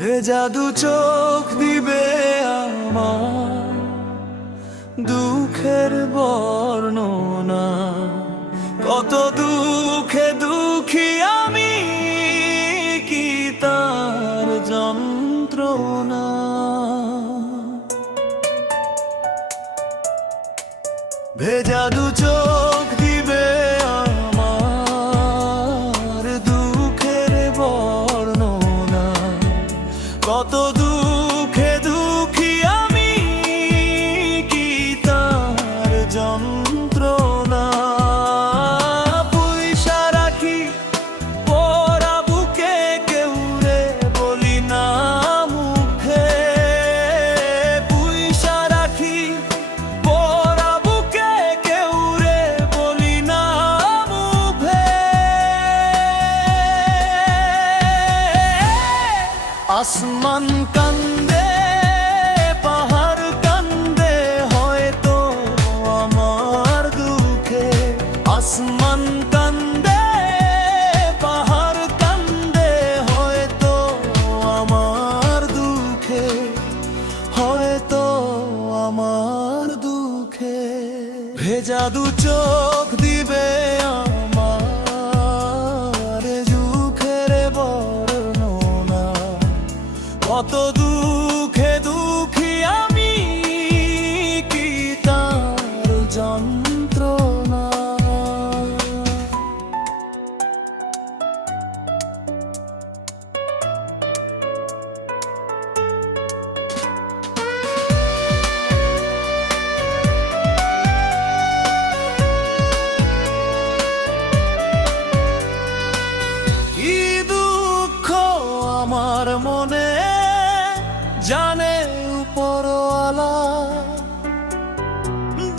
ভেজা দু চোখ দিবে আমার দুঃখের বর্ণনা। কত দুঃখে দুঃখী আমি, কি তার যন্ত্রণা। ভেজা দু চোখ দিবে আমার দুঃখের বর্ণনা। কত দুঃখে দুঃখী আমি, কি তার যন্ত্রণা। পুইসা রাখি পোড়া বুকে, কেউ রে বলি না মুখে। পুইসা রাখি পোড়া বুকে, কেউ রে বলি না মুখে। আসমান কান্দে, পাহাড় কান্দে, হয়তো আমার দুঃখে। আসমান কান্দে, পাহাড় কান্দে, হয়তো আমার দুঃখে, হয়তো আমার দুঃখে। ভেজা দু চোখ দিবে আমার দুঃখের বর্ণনা। কত দুঃখে দুঃখী আমি, কি তার যন্ত্রণা। কি দুঃখ আমার মনে, জানে উপরওয়ালা।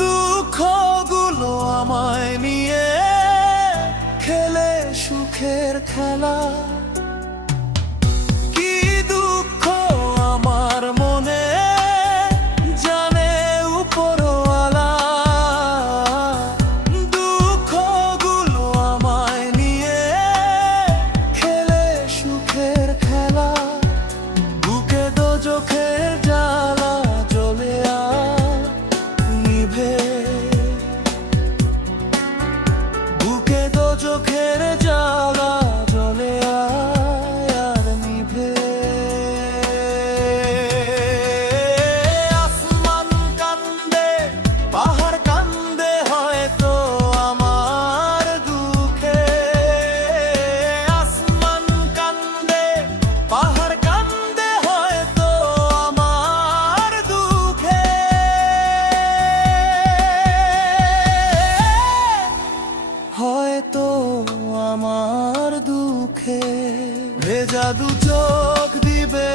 দুঃখগুলো আমায় নিয়ে খেলে সুখের খেলা। কি দুঃখ আমার মনে, জানে উপরওয়ালা। দুঃখগুলো আমায় নিয়ে খেলে সুখের খেলা। বুকে দো চোখের জ্বালা জ্বলে আর নিভে। বুকে দো চোখের জ্বালা জ্বলে আর নিভে। আসমান কান্দে, পাহাড় কান্দে, হয়তো আমার দুঃখে। আসমান কান্দে, পাহাড় কান্দে, হয়তো আমার দুঃখে। হয়তো আমার দুঃখে। ভেজা দু চোখ দিবে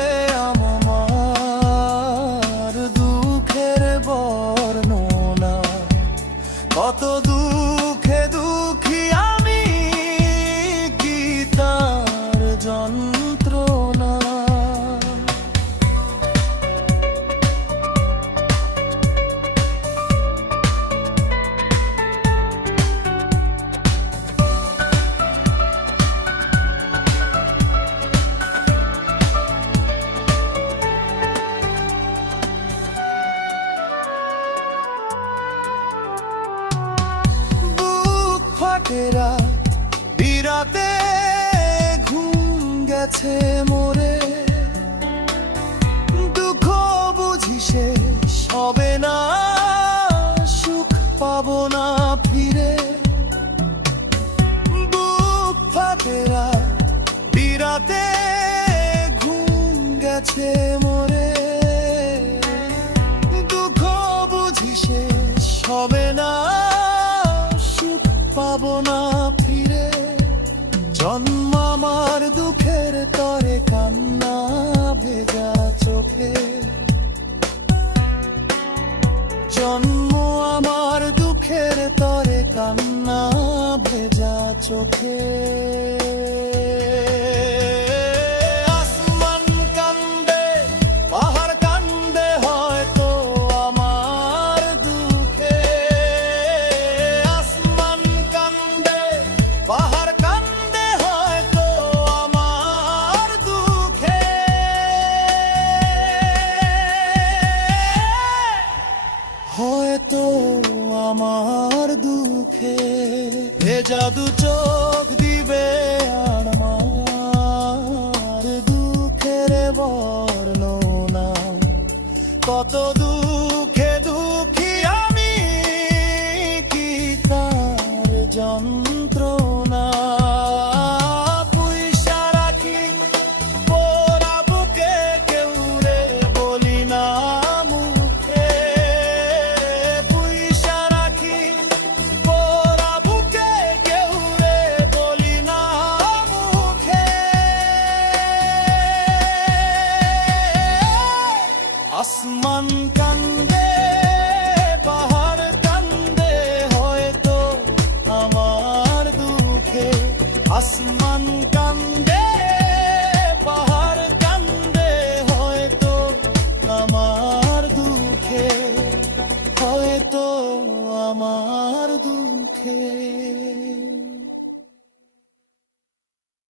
আমার দুঃখের বর্ণনা। কত দুঃখে দুঃখী আমি, কি তার যন্ত্রণা। বুক ফাটে রাত বিরাতে, ঘুম গেছে মোরে। দুঃখ বুঝি শেষ হবে না, সুখ পাবো না ফিরে। বুক ফাটে রাত বিরাতে, ঘুম গেছে মোরে। দুঃখ বুঝি শেষ হবে না, সুখ পাবো না ফিরে। জন্ম আমার দুঃখের তরে, কান্না ভেজা চোখে। জন্ম আমার দুঃখের তরে, কান্না ভেজা চোখে। আসমান কান্দে, পাহাড় কান্দে, হয়তো আমার দুঃখে। আসমান কান্দে, পাহাড় কান্দে, হয়তো আমার দুঃখে। চোখ দিবে আর আমার দুঃখের বর্ণনা। কত দুঃখে দুঃখী আমি, কি তার যন্ত্রণা। পুইসা রাখি পোড়া বুকে, কেউ রে বলি না মুখে। পুইসা রাখি পোড়া বুকে, কেউ রে বলি না মুখে। আসমান কান্দে, পাহাড় কান্দে, হয়তো আমার দুঃখে। আসমান কান্দে, পাহাড় কান্দে, হয়তো আমার দুঃখে, হয়তো আমার দুঃখে।